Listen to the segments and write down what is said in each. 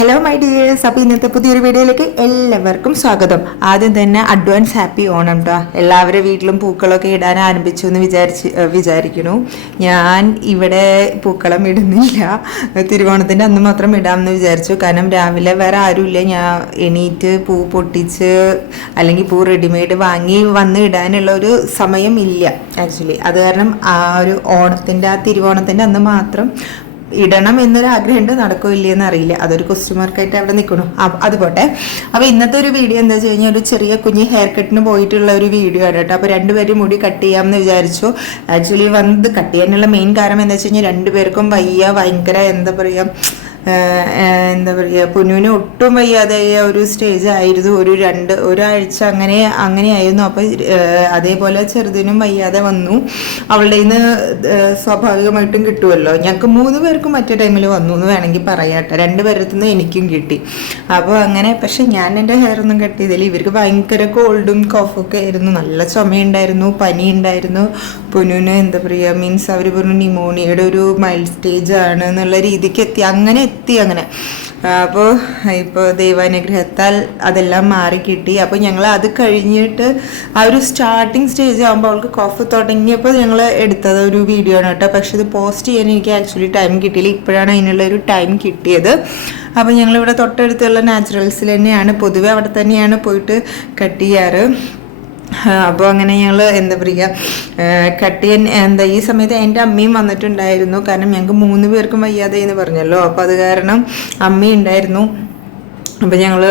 Hello my dears. അപ്പോൾ ഇന്നത്തെ പുതിയൊരു വീഡിയോയിലേക്ക് എല്ലാവർക്കും സ്വാഗതം. ആദ്യം തന്നെ അഡ്വാൻസ് ഹാപ്പി ഓണം കേട്ടോ. എല്ലാവരുടെ വീട്ടിലും പൂക്കളൊക്കെ ഇടാൻ ആരംഭിച്ചു എന്ന് വിചാരിക്കുന്നു. ഞാൻ ഇവിടെ പൂക്കളം ഇടുന്നില്ല, തിരുവോണത്തിൻ്റെ അന്ന് മാത്രം ഇടാമെന്ന് വിചാരിച്ചു. കാരണം രാവിലെ വേറെ ആരുമില്ല, ഞാൻ എണീറ്റ് പൂ പൊട്ടിച്ച് അല്ലെങ്കിൽ പൂ റെഡിമെയ്ഡ് വാങ്ങി വന്ന് ഇടാനുള്ള ഒരു സമയം ഇല്ല ആക്ച്വലി. അത് കാരണം ആ ഒരു ഓണത്തിൻ്റെ തിരുവോണത്തിൻ്റെ അന്ന് മാത്രം ഇടണം എന്നൊരു ആഗ്രഹമുണ്ട്, നടക്കില്ലെന്ന് അറിയില്ല. അതൊരു ക്വസ്റ്റ്യൻ മാർക്കായിട്ട് അവിടെ നിൽക്കണു. അത് പോട്ടെ. അപ്പോൾ ഇന്നത്തെ ഒരു വീഡിയോ എന്താ വെച്ച് കഴിഞ്ഞാൽ ഒരു ചെറിയ കുഞ്ഞ് ഹെയർ കട്ടിന് പോയിട്ടുള്ള ഒരു വീഡിയോ ആണ് കേട്ടോ. അപ്പോൾ രണ്ടുപേരും മുടി കട്ട് ചെയ്യാമെന്ന് വിചാരിച്ചു. ആക്ച്വലി വന്നത് കട്ട് ചെയ്യാനുള്ള മെയിൻ കാരണം എന്താ വെച്ച് കഴിഞ്ഞാൽ രണ്ടുപേർക്കും വയ്യ, ഭയങ്കര എന്താ പറയുക പൊന്നുവിന് ഒട്ടും വയ്യാതായ ഒരു സ്റ്റേജ് ആയിരുന്നു. ഒരാഴ്ച അങ്ങനെയായിരുന്നു. അപ്പോൾ അതേപോലെ ചെറുതിനും വയ്യാതെ വന്നു. അവളുടെ നിന്ന് സ്വാഭാവികമായിട്ടും കിട്ടുമല്ലോ. ഞങ്ങൾക്ക് 3 പേർക്കും മറ്റേ ടൈമിൽ വന്നു എന്ന് വേണമെങ്കിൽ പറയാട്ടെ. 2 പേരത്തു നിന്ന് എനിക്കും കിട്ടി. അപ്പോൾ അങ്ങനെ. പക്ഷെ ഞാൻ എൻ്റെ ഹെയർ ഒന്നും കട്ട് ചെയ്തില്ല. ഇവർക്ക് ഭയങ്കര കോൾഡും കോഫൊക്കെ ആയിരുന്നു, നല്ല ചുമയുണ്ടായിരുന്നു, പനി ഉണ്ടായിരുന്നു. പൊന്നുവിന് എന്താ പറയുക മീൻസ് അവർ പറഞ്ഞു ന്യൂമോണിയയുടെ ഒരു മൈൽഡ് സ്റ്റേജ് ആണ് എന്നുള്ള രീതിക്ക് എത്തി. അങ്ങനെ അപ്പോൾ ഇപ്പോൾ ദൈവാനുഗ്രഹത്താൽ അതെല്ലാം മാറി കിട്ടി. അപ്പോൾ ഞങ്ങൾ അത് കഴിഞ്ഞിട്ട് ആ ഒരു സ്റ്റാർട്ടിങ് സ്റ്റേജ് ആകുമ്പോൾ അവൾക്ക് കോഫ് തുടങ്ങിയപ്പോൾ ഞങ്ങൾ എടുത്തത് ഒരു വീഡിയോ ആണ് കേട്ടോ. പക്ഷെ ഇത് പോസ്റ്റ് ചെയ്യാൻ എനിക്ക് ആക്ച്വലി ടൈം കിട്ടിയില്ല. ഇപ്പോഴാണ് അതിനുള്ള ഒരു ടൈം കിട്ടിയത്. അപ്പോൾ ഞങ്ങളിവിടെ തൊട്ടടുത്തുള്ള നാച്ചുറൽസിൽ തന്നെയാണ്, പൊതുവെ അവിടെ തന്നെയാണ് പോയിട്ട് കട്ട് ചെയ്യാറ്. അപ്പോൾ അങ്ങനെ ഞങ്ങൾ എന്താ പറയുക കട്ട് ചെയ്യാൻ ഈ സമയത്ത് എൻ്റെ അമ്മയും വന്നിട്ടുണ്ടായിരുന്നു. കാരണം ഞങ്ങൾക്ക് 3 പേർക്കും വയ്യാതെ എന്ന് പറഞ്ഞല്ലോ. അപ്പോൾ അത് കാരണം അമ്മ ഉണ്ടായിരുന്നു. അപ്പോൾ ഞങ്ങൾ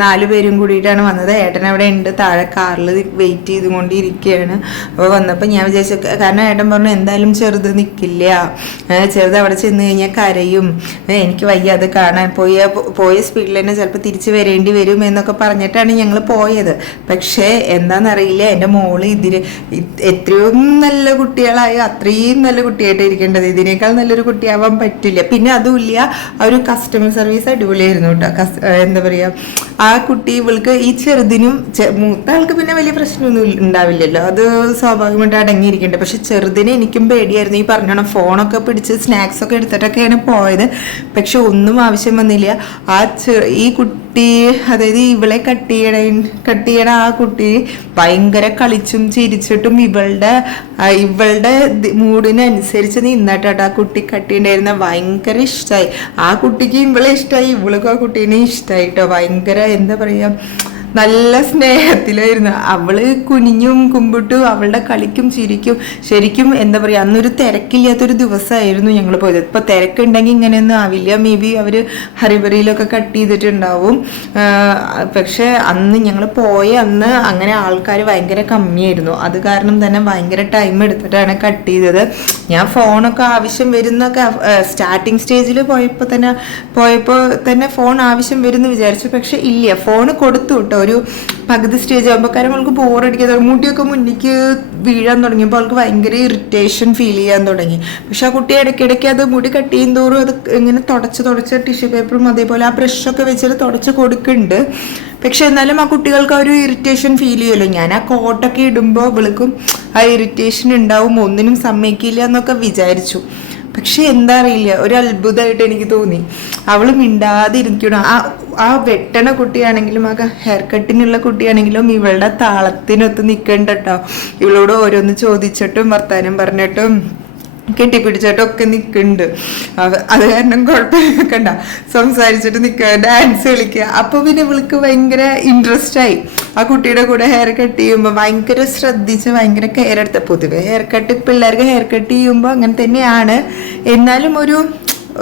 4 പേരും കൂടിയിട്ടാണ് വന്നത്. ഏട്ടൻ അവിടെ ഉണ്ട്, താഴെ കാറിൽ വെയിറ്റ് ചെയ്തുകൊണ്ടിരിക്കുകയാണ്. അപ്പോൾ വന്നപ്പോൾ ഞാൻ വിചാരിച്ചു, കാരണം ഏട്ടൻ പറഞ്ഞു എന്തായാലും ചെറുത് നിൽക്കില്ല, ചെറുത് അവിടെ ചെന്ന് കഴിഞ്ഞാൽ കരയും, എനിക്ക് വയ്യ അത് കാണാൻ, പോയ സ്പീഡിൽ തന്നെ ചിലപ്പോൾ തിരിച്ച് വരേണ്ടി വരും എന്നൊക്കെ പറഞ്ഞിട്ടാണ് ഞങ്ങൾ പോയത്. പക്ഷേ എന്താണെന്നറിയില്ല, എൻ്റെ മോള് എത്രയോ നല്ല കുട്ടികളായി അത്രയും നല്ല കുട്ടിയായിട്ട് ഇരിക്കേണ്ടത്, ഇതിനേക്കാൾ നല്ലൊരു കുട്ടിയാവാൻ പറ്റില്ല. പിന്നെ അതുമില്ല, ആ ഒരു കസ്റ്റമർ സർവീസ് അടിപൊളിയായിരുന്നു കേട്ടോ. എന്താ പറയുക, ആ കുട്ടി ഇവൾക്ക് ഈ ചെറുതിനും മൂത്ത ആൾക്ക് പിന്നെ വലിയ പ്രശ്നമൊന്നും ഉണ്ടാവില്ലല്ലോ, അത് സ്വാഭാവികമായിട്ട് അടങ്ങിയിരിക്കേണ്ടത്. പക്ഷെ ചെറുതിന് എനിക്കും പേടിയായിരുന്നു. ഈ പറഞ്ഞോണം ഫോണൊക്കെ പിടിച്ച് സ്നാക്സ് ഒക്കെ എടുത്തിട്ടൊക്കെയാണ് പോയത്. പക്ഷെ ഒന്നും ആവശ്യം വന്നില്ല. ഈ കുട്ടി, അതായത് ഇവളെ കട്ട് ചെയ്യണ ആ കുട്ടി ഭയങ്കര കളിച്ചും ചിരിച്ചിട്ടും ഇവളുടെ മൂഡിനനുസരിച്ച് നിന്നിട്ടാ ആ കുട്ടി കട്ട് ചെയ്യണ്ടായിരുന്ന. ഭയങ്കര ഇഷ്ടമായി ആ കുട്ടിക്ക്, ഇവളെ ഇഷ്ടമായി, ഇവൾക്കും ആ കുട്ടീനെ ഇഷ്ടമായി കേട്ടോ. ഭയങ്കര എന്താ പറയുക, നല്ല സ്നേഹത്തിലായിരുന്നു. അവള് കുനിഞ്ഞും കുമ്പിട്ടും അവളുടെ കളിക്കും ചിരിക്കും. ശരിക്കും എന്താ പറയുക, അന്നൊരു തിരക്കില്ലാത്തൊരു ദിവസമായിരുന്നു ഞങ്ങൾ പോയത്. ഇപ്പോൾ തിരക്കുണ്ടെങ്കിൽ ഇങ്ങനെയൊന്നും ആവില്ല. മേ ബി അവർ ഹറിബറിയിലൊക്കെ കട്ട് ചെയ്തിട്ടുണ്ടാവും. പക്ഷെ അന്ന് ഞങ്ങൾ പോയ അന്ന് അങ്ങനെ ആൾക്കാർ ഭയങ്കര കമ്മിയായിരുന്നു. അത് കാരണം തന്നെ ഭയങ്കര ടൈം എടുത്തിട്ടാണ് കട്ട് ചെയ്തത്. ഞാൻ ഫോണൊക്കെ ആവശ്യം വരുന്നൊക്കെ സ്റ്റാർട്ടിങ് സ്റ്റേജിൽ പോയപ്പോൾ തന്നെ ഫോൺ ആവശ്യം വരുമെന്ന് വിചാരിച്ചു. പക്ഷെ ഇല്ല, ഫോൺ കൊടുത്തു കേട്ടോ. ഒരു പകുതി സ്റ്റേജ് ആകുമ്പോൾ കാരണം അവൾക്ക് ബോറടിക്കാൻ തുടങ്ങി. മുടിയൊക്കെ മുന്നിലേക്ക് വീഴാൻ തുടങ്ങിയപ്പോൾ അവൾക്ക് ഭയങ്കര ഇറിറ്റേഷൻ ഫീൽ ചെയ്യാൻ തുടങ്ങി. പക്ഷെ ആ കുട്ടി ഇടയ്ക്കിടയ്ക്ക് അത് മുടി കട്ട് ചെയ്യും തോറും അത് ഇങ്ങനെ തുടച്ച് ടിഷ്യൂ പേപ്പറും അതേപോലെ ആ ബ്രഷൊക്കെ വെച്ചിട്ട് തുടച്ച് കൊടുക്കുന്നുണ്ട്. പക്ഷെ എന്നാലും ആ കുട്ടികൾക്ക് ആ ഒരു ഇറിറ്റേഷൻ ഫീൽ ചെയ്യുമല്ലോ. ഞാൻ ആ കോട്ടൊക്കെ ഇടുമ്പോൾ അവൾക്കും ആ ഇറിറ്റേഷൻ ഉണ്ടാവും, ഒന്നിനും സമ്മതിക്കില്ല എന്നൊക്കെ വിചാരിച്ചു. പക്ഷെ എന്താ അറിയില്ല, ഒരു അത്ഭുതമായിട്ട് എനിക്ക് തോന്നി. അവൾ മിണ്ടാതിരിക്കണം. ആ വെട്ടണ കുട്ടിയാണെങ്കിലും ആ ഹെയർ കട്ടിനുള്ള കുട്ടിയാണെങ്കിലും ഇവളുടെ താളത്തിനൊത്ത് നിൽക്കണ്ട കേട്ടോ. ഇവളോട് ഓരോന്ന് ചോദിച്ചിട്ടും വർത്താനം പറഞ്ഞിട്ടും കെട്ടിപ്പിടിച്ചിട്ടും ഒക്കെ നിൽക്കുന്നുണ്ട്. അത് കാരണം കുഴപ്പമില്ല, സംസാരിച്ചിട്ട് നിൽക്കുക, ഡാൻസ് കളിക്കുക. അപ്പോൾ പിന്നെ ഇവൾക്ക് ഭയങ്കര ഇൻട്രസ്റ്റ് ആയി. ആ കുട്ടിയുടെ കൂടെ ഹെയർ കട്ട് ചെയ്യുമ്പോൾ ഭയങ്കര ശ്രദ്ധിച്ച് ഭയങ്കര കെയർ എടുത്ത. പൊതുവെ പിള്ളേർക്ക് ഹെയർ കട്ട് ചെയ്യുമ്പോൾ അങ്ങനെ തന്നെയാണ്. എന്നാലും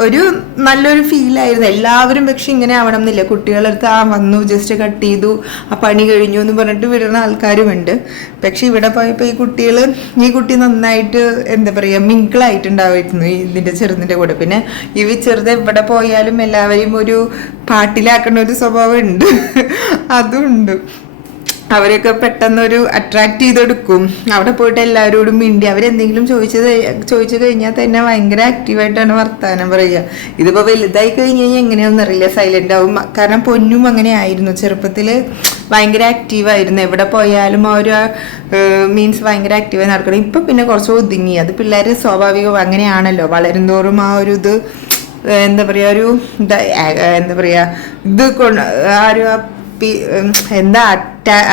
ഒരു നല്ലൊരു ഫീലായിരുന്നു. എല്ലാവരും പക്ഷെ ഇങ്ങനെ ആവണം എന്നില്ല. കുട്ടികളടുത്ത് വന്നു ജസ്റ്റ് കട്ട് ചെയ്തു, ആ പണി കഴിഞ്ഞു എന്ന് പറഞ്ഞിട്ട് വിടുന്ന ആൾക്കാരുമുണ്ട്. പക്ഷെ ഇവിടെ പോയപ്പോൾ ഈ കുട്ടി നന്നായിട്ട് എന്താ പറയുക മിങ്കിളായിട്ടുണ്ടാവായിരുന്നു ഇതിൻ്റെ ചെറുതിൻ്റെ കൂടെ. പിന്നെ ചെറുത് എവിടെ പോയാലും എല്ലാവരെയും ഒരു പാട്ടിലാക്കുന്ന ഒരു സ്വഭാവം ഉണ്ട്, അതുണ്ട്. അവരൊക്കെ പെട്ടെന്നൊരു അട്രാക്ട് ചെയ്തെടുക്കും. അവിടെ പോയിട്ട് എല്ലാവരോടും മിണ്ടി അവരെന്തെങ്കിലും ചോദിച്ചു കഴിഞ്ഞാൽ തന്നെ ഭയങ്കര ആക്റ്റീവായിട്ടാണ് വർത്താനം പറയുക. ഇതിപ്പോൾ വലുതായി കഴിഞ്ഞ് കഴിഞ്ഞാൽ എങ്ങനെയാണെന്ന് അറിയില്ല, സൈലൻ്റ് ആവും. കാരണം പൊന്നും അങ്ങനെ ആയിരുന്നു, ചെറുപ്പത്തിൽ ഭയങ്കര ആക്റ്റീവായിരുന്നു. എവിടെ പോയാലും ആ ഒരു മീൻസ് ഭയങ്കര ആക്റ്റീവായി നടക്കണം. ഇപ്പം പിന്നെ കുറച്ച് ഒതുങ്ങി. അത് പിള്ളേർ സ്വാഭാവികം അങ്ങനെയാണല്ലോ, വളരുന്തോറും ആ ഒരു ഇത് എന്താ പറയുക ഒരു എന്താ പറയുക ഇത് ആ ഒരു എന്താ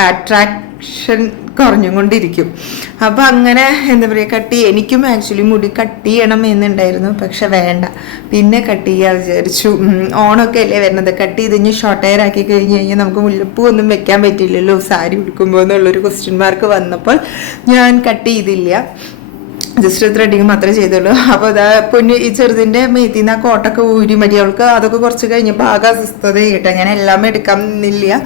അട്രാക്ഷൻ കുറഞ്ഞുകൊണ്ടിരിക്കും. അപ്പോൾ അങ്ങനെ എന്താ പറയുക എനിക്കും ആക്ച്വലി മുടി കട്ട് ചെയ്യണം എന്നുണ്ടായിരുന്നു, പക്ഷെ വേണ്ട, പിന്നെ കട്ട് ചെയ്യാൻ വിചാരിച്ചു. ഓണമൊക്കെ അല്ലേ വരുന്നത്, കട്ട് ചെയ്ത് കഴിഞ്ഞ് ഷോർട്ട് ഹെയർ ആക്കി കഴിഞ്ഞ് കഴിഞ്ഞാൽ നമുക്ക് മുല്ലപ്പൂ ഒന്നും വെക്കാൻ പറ്റില്ലല്ലോ സാരി ഉടുക്കുമ്പോൾ എന്നുള്ളൊരു ക്വസ്റ്റ്യൻ മാർക്ക് വന്നപ്പോൾ ഞാൻ കട്ട് ചെയ്തില്ല, ജസ്റ്റ് ത്രെഡിങ് മാത്രമേ ചെയ്തുള്ളൂ. അപ്പോൾ അതാ പൊന്നു ഈ ചെറുതിൻ്റെ മേത്തിൽ നിന്ന് ആ കോട്ടൊക്കെ ഊരി മതി, അവൾക്ക് അതൊക്കെ കുറച്ച് കഴിഞ്ഞപ്പോൾ ആകെ അസ്വസ്ഥത കേട്ടോ. ഞാൻ എല്ലാം എടുക്കാൻ നിന്നില്ല,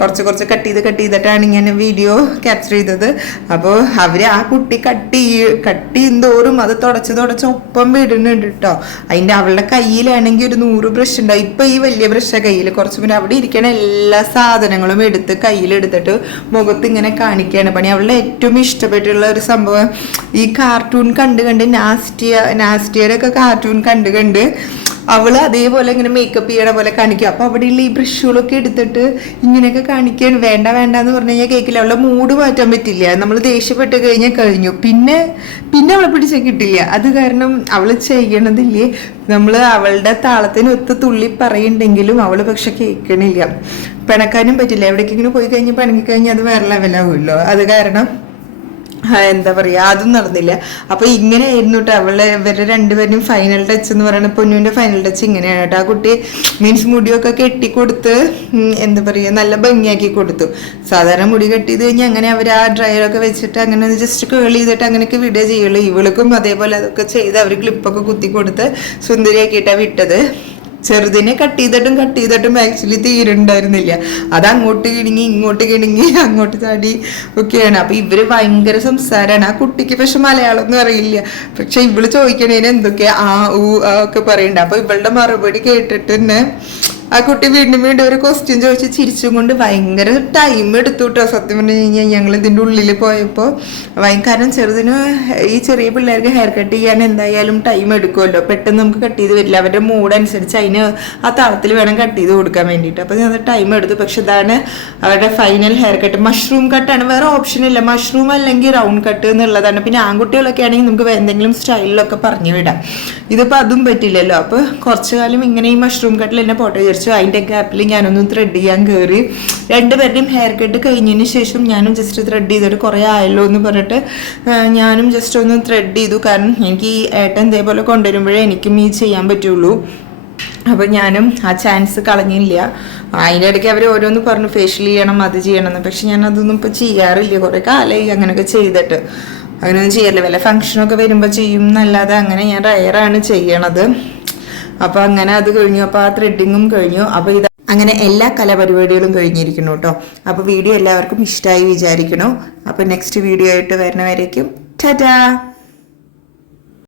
കുറച്ച് കട്ട് ചെയ്തിട്ടാണ് ഞാൻ വീഡിയോ ക്യാപ്ചർ ചെയ്തത്. അപ്പോൾ അവർ ആ കുട്ടി കട്ട് ചെയ്യുന്തോറും അത് തുടച്ച് ഒപ്പം വിടുന്നുണ്ട് കേട്ടോ. അതിൻ്റെ അവളുടെ കയ്യിലാണെങ്കിൽ ഒരു 100 ബ്രഷ് ഉണ്ടാവും. ഇപ്പം ഈ വലിയ ബ്രഷാണ് കയ്യിൽ, കുറച്ച് മുന്നേ അവിടെ ഇരിക്കണ എല്ലാ സാധനങ്ങളും എടുത്ത് കയ്യിലെടുത്തിട്ട് മുഖത്ത് ഇങ്ങനെ കാണിക്കുകയാണ് പണി. അവളുടെ ഏറ്റവും ഇഷ്ടപ്പെട്ടുള്ള ഒരു സംഭവം ഈ കാർട്ടൂൺ കണ്ട് നാസ്റ്റിയുടെ ഒക്കെ കാർട്ടൂൺ കണ്ട് അവള് അതേപോലെ ഇങ്ങനെ മേക്കപ്പ് ചെയ്യണ പോലെ കാണിക്കും. അപ്പോൾ അവിടെയുള്ള ഈ ബ്രഷുകളൊക്കെ എടുത്തിട്ട് ഇങ്ങനെയൊക്കെ കാണിക്കുകയാണ്. വേണ്ട എന്ന് പറഞ്ഞു കഴിഞ്ഞാൽ കേൾക്കില്ല. അവളുടെ മൂഡ് മാറ്റാൻ പറ്റില്ല, നമ്മൾ ദേഷ്യപ്പെട്ട് കഴിഞ്ഞാൽ കഴിഞ്ഞു, പിന്നെ അവളെ പിടിച്ചാൽ കിട്ടില്ല. അത് കാരണം അവള് ചെയ്യണതില്ലേ, നമ്മൾ അവളുടെ താളത്തിനൊത്ത് തുള്ളി പറയുന്നുണ്ടെങ്കിലും അവള് പക്ഷെ കേൾക്കണില്ല. പിണക്കാനും പറ്റില്ല, എവിടേക്കെങ്കിലും പോയി കഴിഞ്ഞ് പിണങ്ങി കഴിഞ്ഞാൽ അത് വേറെ ലെവലാവുമല്ലോ. അത് കാരണം എന്താ പറയുക, അതും നടന്നില്ല. അപ്പോൾ ഇങ്ങനെ ആയിരുന്നു കേട്ടോ ഇവരുടെ രണ്ടുപേരും ഫൈനൽ ടച്ച് എന്ന് പറയുന്നത്. പൊന്നുവിൻ്റെ ഫൈനൽ ടച്ച് ഇങ്ങനെയാണ് കേട്ടോ. ആ കുട്ടി മീൻസ് മുടിയൊക്കെ കെട്ടിക്കൊടുത്ത് എന്താ പറയുക നല്ല ഭംഗിയാക്കി കൊടുത്തു. സാധാരണ മുടി കെട്ടി ചെയ്ത് കഴിഞ്ഞാൽ അങ്ങനെ അവർ ആ ഡ്രയറൊക്കെ വെച്ചിട്ട് അങ്ങനെ ഒന്ന് ജസ്റ്റ് കേൾ ചെയ്തിട്ട് അങ്ങനെയൊക്കെ വിടുക ചെയ്യുള്ളൂ. ഇവൾക്കും അതേപോലെ അതൊക്കെ ചെയ്ത് അവർ ക്ലിപ്പൊക്കെ കുത്തി കൊടുത്ത് സുന്ദരിയാക്കിയിട്ടാണ് വിട്ടത്. ചെറുതിനെ കട്ട് ചെയ്തിട്ടും ആക്ച്വലി തീരുണ്ടായിരുന്നില്ല. അത് അങ്ങോട്ട് കിണുങ്ങി ഇങ്ങോട്ട് കിണുങ്ങി അങ്ങോട്ട് ചാടി ഒക്കെയാണ്. അപ്പൊ ഇവര് ഭയങ്കര സംസാരമാണ്. ആ കുട്ടിക്ക് പക്ഷെ മലയാളമൊന്നും അറിയില്ല, പക്ഷെ ഇവള് ചോദിക്കണേന് എന്തൊക്കെയാ ഒക്കെ പറയണ്ട. അപ്പൊ ഇവളുടെ മറുപടി കേട്ടിട്ട് തന്നെ ആ കുട്ടി വീണ്ടും ഒരു ക്വസ്റ്റ്യൻ ചോദിച്ച് ചിരിച്ചും കൊണ്ട് ഭയങ്കര ടൈം എടുത്തു കേട്ടോ. സത്യം പറഞ്ഞു കഴിഞ്ഞാൽ ഞങ്ങൾ ഇതിൻ്റെ ഉള്ളിൽ പോയപ്പോൾ കാരണം ചെറുതിന് ഈ ചെറിയ പിള്ളേർക്ക് ഹെയർ കട്ട് ചെയ്യാൻ എന്തായാലും ടൈം എടുക്കുമല്ലോ, പെട്ടെന്ന് നമുക്ക് കട്ട് ചെയ്ത് വരില്ല. അവരുടെ മൂഡ് അനുസരിച്ച് അതിന് ആ താളത്തിൽ വേണം കട്ട് ചെയ്ത് കൊടുക്കാൻ വേണ്ടിയിട്ട്. അപ്പോൾ ഞാൻ ടൈം എടുത്തു. പക്ഷെ ഇതാണ് അവരുടെ ഫൈനൽ ഹെയർ കട്ട്. മഷ്റൂം കട്ടാണ്, വേറെ ഓപ്ഷൻ ഇല്ല. മഷ്റൂം അല്ലെങ്കിൽ റൗണ്ട് കട്ട് എന്നുള്ളതാണ്. പിന്നെ ആൺകുട്ടികളൊക്കെ ആണെങ്കിൽ നമുക്ക് എന്തെങ്കിലും സ്റ്റൈലിലൊക്കെ പറഞ്ഞു വിടാം. ഇതിപ്പോൾ അതും പറ്റില്ലല്ലോ. അപ്പോൾ കുറച്ചു കാലം ഇങ്ങനെ ഈ മഷ്റൂം കട്ടിൽ എന്നെ പോട്ടെ വിചാരിച്ചു. അതിൻ്റെ ഗ്യാപ്പിൽ ഞാനൊന്നും ത്രെഡ് ചെയ്യാൻ കയറി. രണ്ടുപേരുടെയും ഹെയർ കട്ട് കഴിഞ്ഞതിന് ശേഷം ഞാനും ജസ്റ്റ് ത്രെഡ് ചെയ്തിട്ട് കുറേ ആയല്ലോ എന്ന് പറഞ്ഞിട്ട് ഞാനും ജസ്റ്റ് ഒന്ന് ത്രെഡ് ചെയ്തു. കാരണം എനിക്ക് ഈ ഏട്ടൻ ഇതേപോലെ കൊണ്ടുവരുമ്പോഴേ എനിക്കും ഈ ചെയ്യാൻ പറ്റുള്ളൂ. അപ്പോൾ ഞാനും ആ ചാൻസ് കളഞ്ഞില്ല. അതിൻ്റെ ഇടയ്ക്ക് അവർ ഓരോന്ന് പറഞ്ഞു ഫേഷ്യൽ ചെയ്യണം അത് ചെയ്യണമെന്ന്. പക്ഷെ ഞാൻ അതൊന്നും ഇപ്പോൾ ചെയ്യാറില്ല, കുറേ കാലമായി അങ്ങനെയൊക്കെ ചെയ്തിട്ട്. അങ്ങനെയൊന്നും ചെയ്യാറില്ല, വല്ല ഫംഗ്ഷനൊക്കെ വരുമ്പോൾ ചെയ്യും എന്നല്ലാതെ അങ്ങനെ ഞാൻ റയറാണ് ചെയ്യണത്. അപ്പോൾ അങ്ങനെ അത് കഴിഞ്ഞു. അപ്പോൾ ആ ത്രെഡിങ്ങും കഴിഞ്ഞു. അപ്പോൾ ഇത് അങ്ങനെ എല്ലാ കലാപരിപാടികളും കഴിഞ്ഞിരിക്കുന്നു കേട്ടോ. അപ്പോൾ വീഡിയോ എല്ലാവർക്കും ഇഷ്ടമായി വിചാരിക്കണോ. അപ്പോൾ നെക്സ്റ്റ് വീഡിയോ ആയിട്ട് വരുന്നവരേക്കും ടാറ്റാ.